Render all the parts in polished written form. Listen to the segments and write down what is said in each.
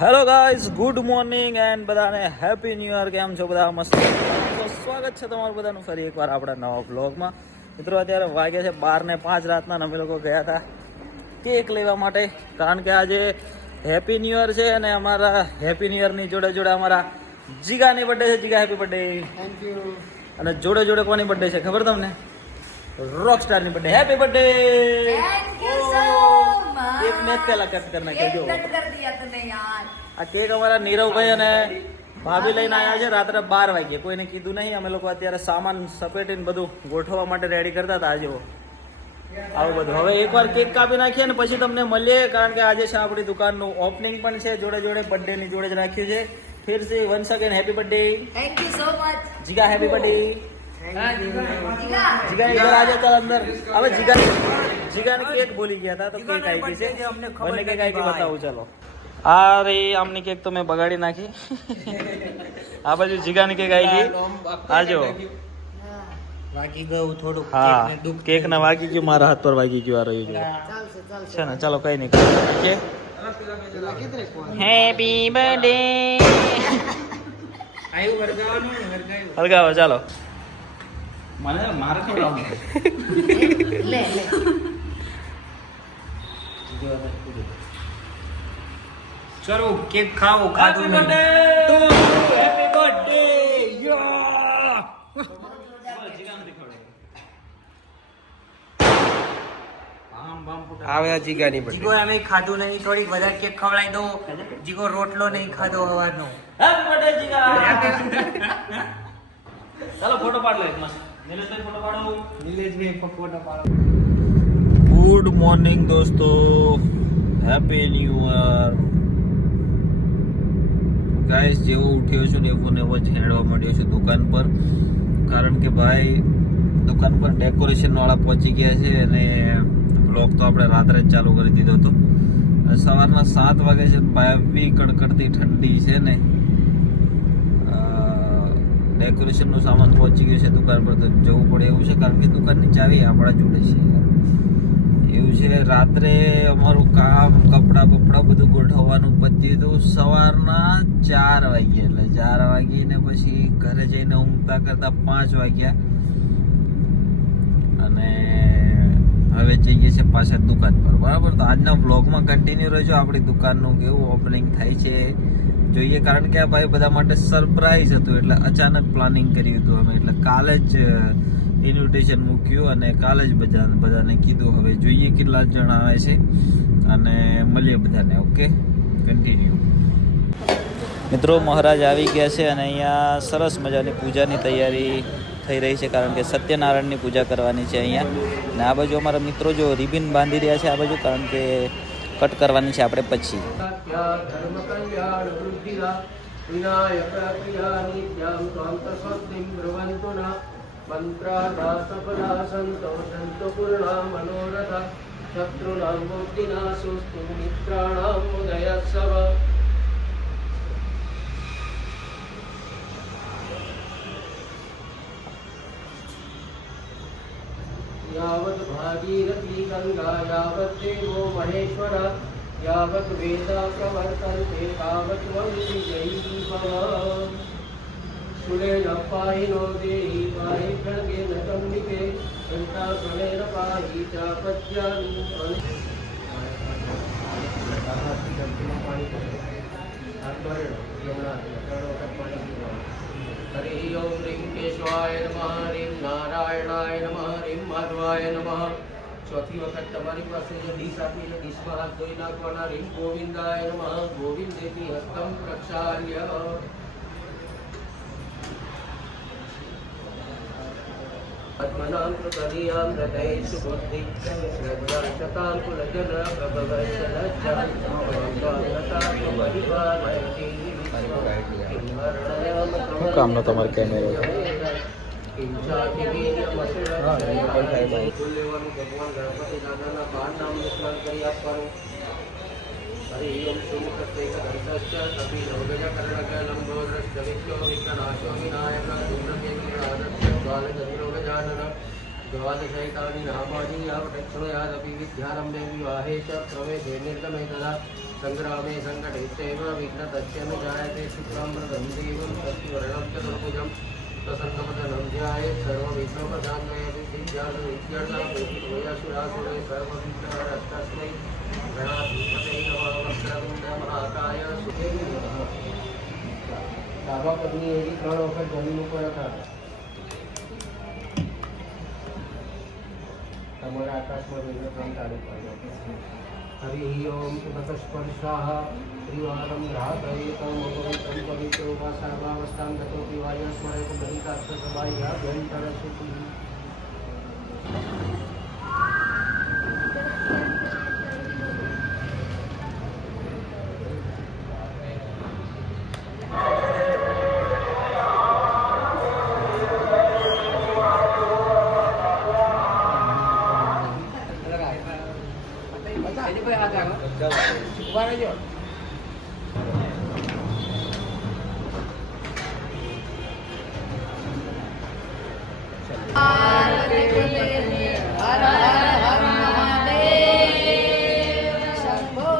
Hello guys, good morning and બધાને happy new year. કેમ છો બધા? મસ્ત. તો સ્વાગત છે તમારું બધાનું ફરી એકવાર આપણા નવા બ્લોગમાં. મિત્રો, અત્યારે વાગ્યા છે 12:05 રાતના. અમે લોકો ગયા હતા કેક લેવા માટે, કારણ કે આજે હેપી ન્યૂ યર છે અને અમારા હેપી ન્યૂ યરની જોડે જોડે અમારા જીગાની બર્થડે છે. Jiga, happy birthday. Thank you. અને જોડે જોડે કોની બર્થડે છે ખબર તમને? રોક સ્ટારની birthday. Happy birthday. Thank you so much. एक मैं पहला कट करना केक जो कट कर दिया तूने यार. આ કેક અમારા નીરવભાઈ અને ભાભી લઈને આવ્યા છે રાત્રે 12 વાગ્યે. કોઈને કીધું નહીં. અમે લોકો અત્યારે સામાન સપેટીને બધું ગોઠવવા માટે રેડી કરતા હતા. આજે આવું બધું. હવે એકવાર કેક કાપી નાખીએ ને પછી તમને મળીએ, કારણ કે આજે છે આપણી દુકાનનું ઓપનિંગ પણ છે. જોડે જોડે બર્થડેની જોડે જ રાખ્યું છે. ફિર સે once again happy birthday. Thank you so much. Jiga, happy birthday. Jiga Jiga ઇધર આ જા, ચાલ અંદર. હવે જીગાને કેક ભૂલી ગયા હતા તો કેક આવી ગઈ છે. બંને કેક આવી ગઈ, બતાવું ચાલો. આ રે આમની કેક તો મેં બગાડી નાખી. આ બાજુ જીગાની કેક આવી ગઈ. આ જો વાગી ગયું થોડું. હા, કેક ના વાગી ગયું, મારા હાથ પર વાગી ગયું. આ રહ્યું છે ને. ચાલો કઈ નહીં, ઓકે. Happy birthday. હળગાવો ચાલો. મને મારે ખવડાવવું. ले ले. ચલો કેક ખાઓ. ખાધું હેપી બર્થડે. આવે જીગાની બર્થડે. જીગો અમે ખાધું નહીં, થોડીક વધારે કેક ખવડાવી દો. જીગો રોટલો નહીં ખાધો હવાનો. હેપી બર્થડે જીગા. ચાલો ફોટો પાડ લે મસ્ત. નીલેશભાઈ ફોટો પાડો. નિલેશભાઈ ફોટો પાડો. ગુડ મોર્નિંગ દોસ્તો, હેપી ન્યૂ યર. ગાઈસ, જેવો ઉઠ્યો છું ને એવો ને એવો જ હેડવા માંડ્યો છું દુકાન પર, કારણ કે ભાઈ દુકાન પર ડેકોરેશન વાળા પહોંચી ગયા છે અને બ્લોગ તો આપણે રાત્રે જ ચાલુ કરી દીધો હતો. સવારના 7 વાગે છે. ભાઈ કડકડતી ઠંડી છે ને. ડેકોરેશનનો સામાન પહોંચી ગયો છે દુકાન પર, તો જવું પડે એવું છે, કારણ કે દુકાનની ચાવી આપણા જોડે છે. એવું છે. રાત્રે અમારું કામ, કપડાં બપડા બધું ગોઠવવાનું પતી હતું સવારના 4 વાગ્યા. એટલે 4 વાગીને પછી ઘરે જઈને ઊંઘતા કરતા 5 વાગ્યા અને હવે જઈએ છીએ પાછા દુકાન પર. બરાબર, તો આજના વ્લોગમાં કન્ટિન્યુ રહેજો. આપણી દુકાનનું કેવું ઓપનિંગ થાય છે જોઈએ, કારણ કે આ ભાઈ બધા માટે સરપ્રાઈઝ હતું, એટલે અચાનક પ્લાનિંગ કર્યું હતું અમે. એટલે કાલે જ ઇન્વિટેશન મૂક્યું અને કાલે જ બધાને કીધું. હવે જોઈએ કેટલા જણ આવે છે અને મળીએ બધાને. Okay, continue. મિત્રો, મહારાજ આવી ગયા છે અને અહીંયા સરસ મજાની પૂજાની તૈયારી થઈ રહી છે, કારણ કે સત્યનારાયણની પૂજા કરવાની છે અહીંયા. અને આ બાજુ અમારા મિત્રો જો રિબિન બાંધી રહ્યા છે આ બાજુ, કારણ કે કટ કરવાની છે આપણે પછી. ધર્મ કલ્યાણ વૃદ્ધિરા વિનાયક ક્રિયા નિત્યમ સ્વાંત સ્વસ્તિમ ભ્રવંતુ ન મંત્રાર્થા સફલા સંતો સંતો પૂર્ણા મનોરથા શત્રુનામ બુદ્ધિનાશોસ્તુ મિત્રાણામ ઉદયસ્સવ. यावत् भागीरथी गंगा यावत् देवो महेश्वर यावत् वेदा प्रवर्तन्ते तावत् वंशी जयी भव. सुरेण पाहिनो देहि पाहि खड्गेन कम्बिके घण्टासुरेण पाहि चापद्यानि. हरि ओम ह्रीं केशवाय नमः, ह्रीं नारायणाय नमः, ह्रीं माधवाय नमः. ચોથી વખત તમારી પાસે જે ડીશ આપી એટલે ડીશમાં હાથ ધોઈ નાખવાના. ह्रीं ગોવિંદાય નમઃ, ગોવિંદેતિ હસ્તમ પ્રક્ષાલ્ય. આત્મનાં પ્રકરિયાં હૃદય સુબુદ્ધિ શ્રદ્ધા શતાં કુલજન પ્રભવૈશ્ચલજ્જાં શું કામનો તમારે કેમેરો? ભગવાન ગણપતિ દાદાના 12 નામનું સ્મરણ કરી આપવાનું. હરિ ઓમ સુમુખસ્તૈકદંતશ્ચ કપિ નવગજકર્ણક લંબોદરશ્ચ વિઘ્નનાશો વિનાયક ધૂમ્રકેતુરાદત્ય દ્વાલચંદ્રો ગજાનન દ્વાદશૈતાની નામાની યાવટક્ષણયાદપि વિદ્યારંભે વિવાહે ચ પ્રવેશે નિર્ગમે તથા संग्रामे संकटे चैव विघ्नतस्य न जायते शुक्लाम्बरधरं देवं तस्वर्णं चतुर्भुजं प्रसन्नवदनं ध्यायेत् सर्वविघ्नोपशान्तये विद्यार्थं सर्वविघ्नहरस्तस्मै गणाधिपतये नमः वक्रतुण्ड महाकाय ડાબા પગની એવી 3 વખત જમીન ઉપર હતા તમારા આકાશમાં જોઈને 3 તારીખ પાડો हरि ओम ततस्पर्शाः त्रिवारं घातयेतं मकरं पवित्रो वा सर्वावस्थां गतो दिवाय स्मरेत दलिताक्षसबाह्या घण्टरश्रुतिः હર હર મહાદેવ શંભો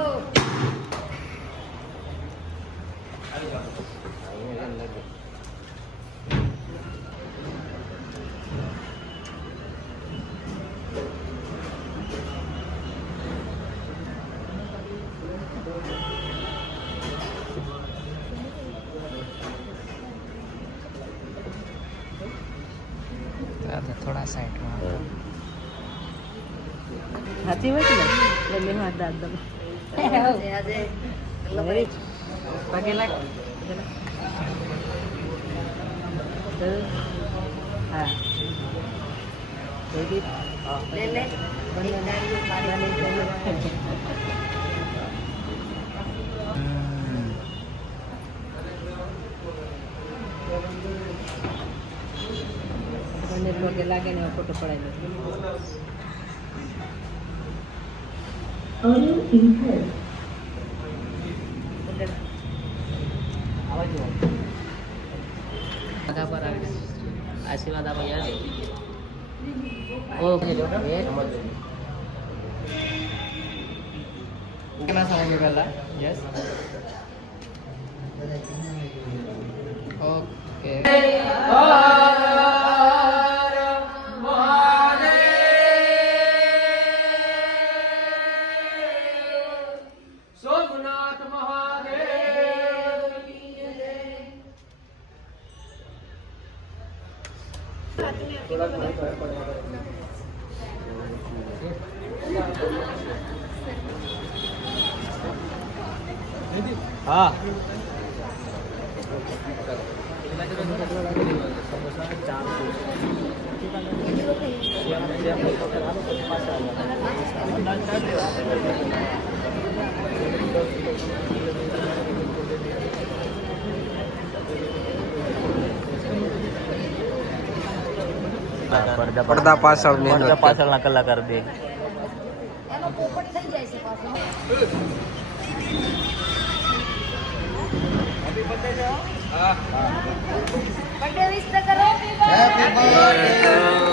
થોડા સાઈડમાં હાથી હોય ને એટલે મેં હાથ દાદ દમ આજે પગે લાગ હા લે લે પગે લાગે ને ફોટો પડાવી આશીર્વાદ આપો યાર ઓકે કેટલા સમય પહેલા યસ ઓકે सोमनाथ महादेव की जय હા પડદા પાછળ પાછળના કલાકાર બે એનો પોપટ થઈ જાય છે પાછો બર્થડે વિશ તો કરો હેપી બર્થડે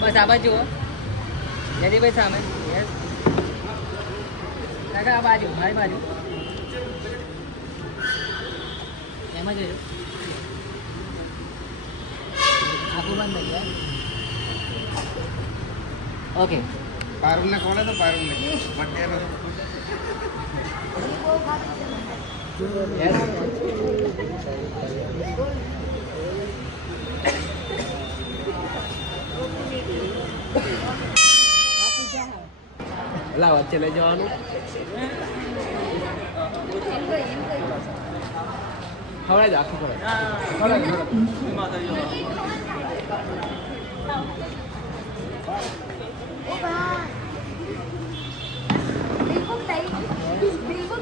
બસ આ બાજુ જયદીભાઈ સામે યસ કાકા આ બાજુ મારી બાજુ એમાં જોજો આખું બંધ થઈ ગયા ઓકે पारुल ने कौन है तो पारुल ने बर्थडे में લાવ વચ્ચે લઈ જવાનું ખવડાવી દો આખું બિલકુલ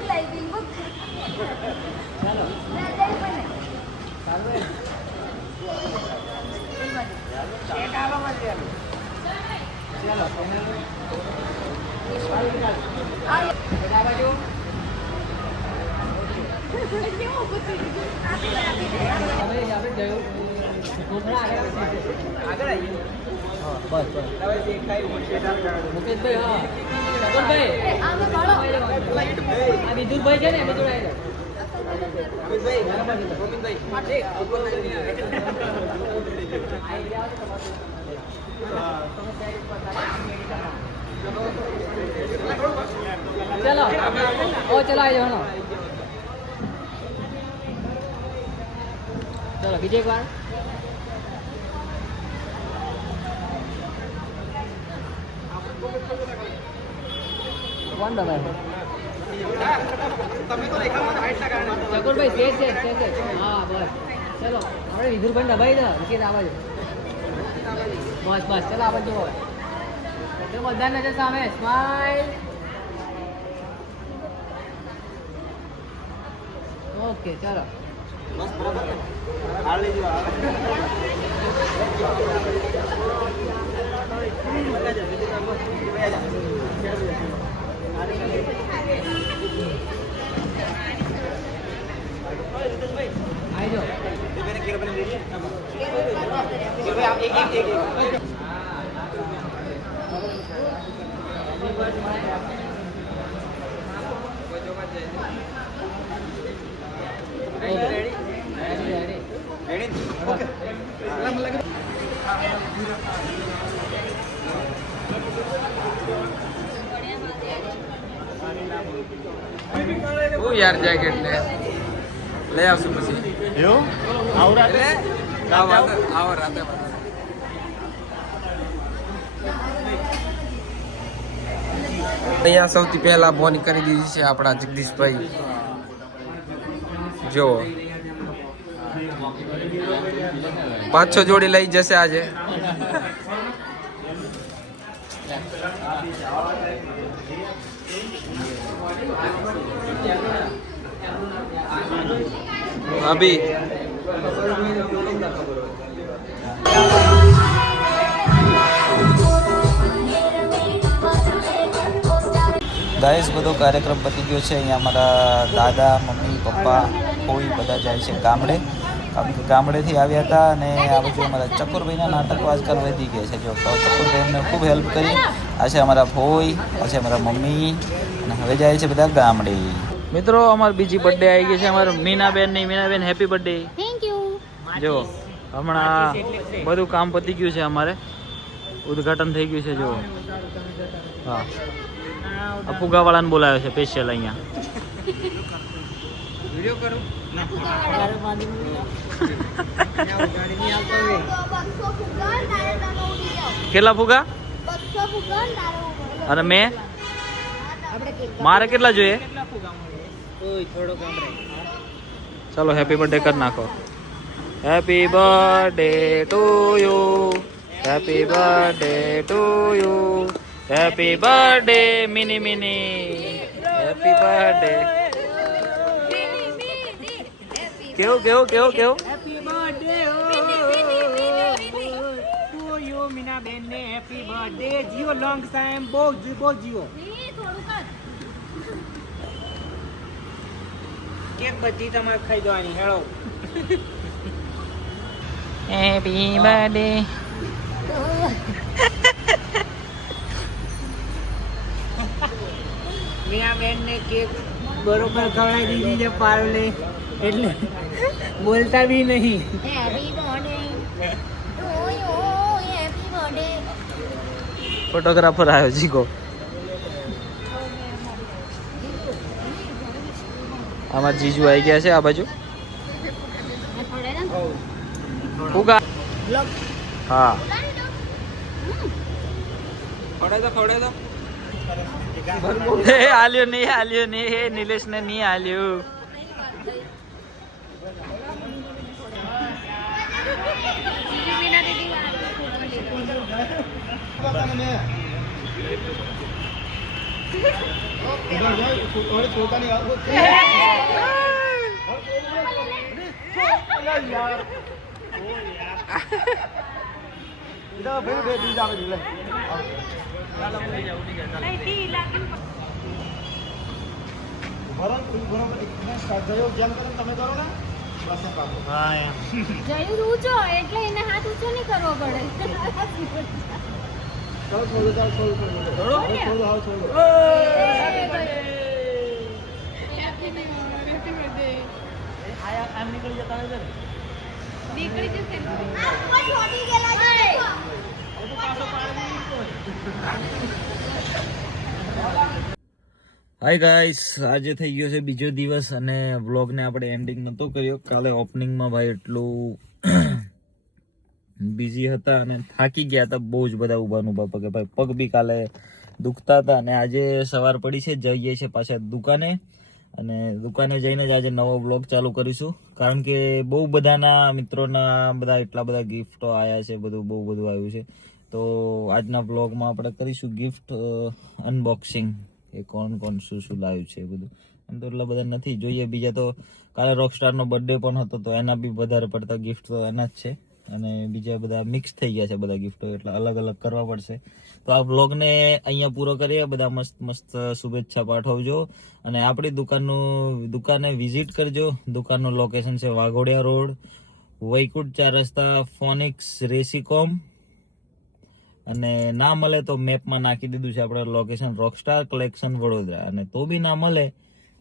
વિદુરભાઈ છે ને એમાં જોડાયેલો ચલો ઓ ચલો આવી જાઓ ચલો બીજી એક વાર કોણ દબાય ચકોરભાઈ છે હા બસ ચલો આપણે વિદુરભાઈ દબાઈ દો વિકેટ આવા બસ બસ ચલો આપણે જુઓ તો બધા નજર સામે સ્માઈલ ઓકે ચલો આવી જાઓ યાર જેકેટ ને લઈ આવશું પછી એવું આવું રાતે આવો રાતે અહીંયા સૌથી પહેલા બોની કરી દીધી છે આપણા જગદીશભાઈ જો 5-6 જોડી લઈ જશે આજે अभी ગાઈસ બધો કાર્યક્રમ પતી ગયો છે. અહીંયા અમારા દાદા મમ્મી પપ્પા કોઈ બધા જાય છે ગામડે, કારણ કે ગામડેથી આવ્યા હતા. અને આ બધું અમારા ચકોરભાઈના નાટકો આજકાલ વધી ગયા છે. જો ચકોરભાઈ એમને ખૂબ હેલ્પ કરી. આ છે અમારા ભોઈ, આ છે અમારા મમ્મી, અને હવે જાય છે બધા ગામડે. મિત્રો અમારી બીજી બર્થડે આવી ગઈ છે અમારા Meenaben happy birthday. Thank you. જો હમણાં બધું કામ પતી ગયું છે, અમારે ઉદ્ઘાટન થઈ ગયું છે. જો હા, આ ફુગાવાળાને બોલાવ્યો છે સ્પેશિયલ અહીંયા. કેટલા ફુગા? અને મેં મારે કેટલા જોઈએ? ચલો હેપી બર્થડે કરી નાખો. Happy birthday to you, happy birthday to you, happy birthday Mini Mini, happy birthday. કેવું કેવું કેવું કેવું? Happy birthday to you Minaben ને હેપી બર્થડે. જીઓ લોંગ ટાઈમ, બહુ જીવો. કેક બધી તમારે ખાઈ જવાની. હેળો હેપી બર્થડે. મીનાબેન ને કેક બરોબર ખવડાવી દીધી છે પારુલે, એટલે બોલતા બી નહીં. Happy birthday to you, happy birthday. Photographer આવ્યો જીગો. અમારા જીજુ આવી ગયા છે આ બાજુ. ફુગા હા, ખવડાવી દો. હાલ્યું નહીં નિલેશ ને નહીં હાલ્યું. જયું ઊંચો એટલે એને હાથ ઊંચો નહીં કરવો પડે. નીકળી જશે. હાય ગાઈસ, આજે થઈ ગયો છે બીજો દિવસ અને વ્લોગને આપણે એન્ડિંગ નહોતો કર્યો. કાલે ઓપનિંગમાં ભાઈ એટલું બિઝી હતા અને થાકી ગયા હતા બહુ જ બધા ઊભા પગે. ભાઈ પગ બી કાલે દુખતા હતા અને આજે સવાર પડી છે, જઈએ છે પાછા દુકાને અને દુકાને જઈને જ આજે નવો વ્લોગ ચાલુ કરીશું. કારણ કે બહુ બધાના મિત્રોના બધા એટલા બધા ગિફ્ટો આવ્યા છે, બહુ બધું આવ્યું છે. તો આજના વ્લોગમાં આપણે કરીશું ગિફ્ટ અનબોક્સિંગ. એ કોણ શું લાવ્યું છે એ બધું. એમ તો એટલા બધા નથી, જોઈએ બીજા તો કાલે રોકસ્ટારનો બર્થડે પણ હતો તો એના બી વધારે પડતા ગિફ્ટ તો એના જ છે અને બીજા બધા મિક્સ થઈ ગયા છે બધા ગિફ્ટો, એટલે અલગ અલગ કરવા પડશે. તો આ વ્લોગને અહીંયા પૂરો કરીએ. બધા મસ્ત શુભેચ્છા પાઠવજો અને આપણી દુકાને વિઝિટ કરજો. દુકાનનું લોકેશન છે વાઘોડિયા રોડ, વૈકુંઠ 4 રસ્તા, ફોનિક્સ રેસીકોમ. અને ના મળે તો મેપમાં નાખી દીધું છે આપણે લોકેશન, રોકસ્ટાર કલેક્શન વડોદરા. અને તો બી ના મળે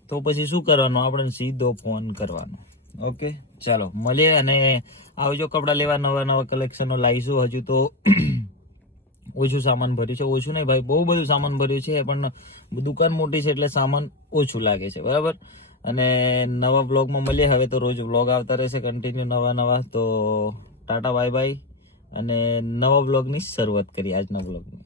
તો પછી શું કરવાનું, આપણે સીધો ફોન કરવાનો. ઓકે, ચાલો મળીએ અને આવજો કપડાં લેવા. નવા કલેક્શનો લાવીશું. હજુ તો ઓછું સામાન ભર્યું છે, ઓછું નહીં ભાઈ, બહુ બધું સામાન ભર્યું છે, પણ દુકાન મોટી છે એટલે સામાન ઓછું લાગે છે, બરાબર. અને નવા બ્લોગમાં મળીએ. હવે તો રોજ બ્લોગ આવતા રહેશે કન્ટિન્યુ નવા. તો ટાટા બાય બાય અને નવા બ્લોગની શરૂઆત કરીએ આજના બ્લોગની.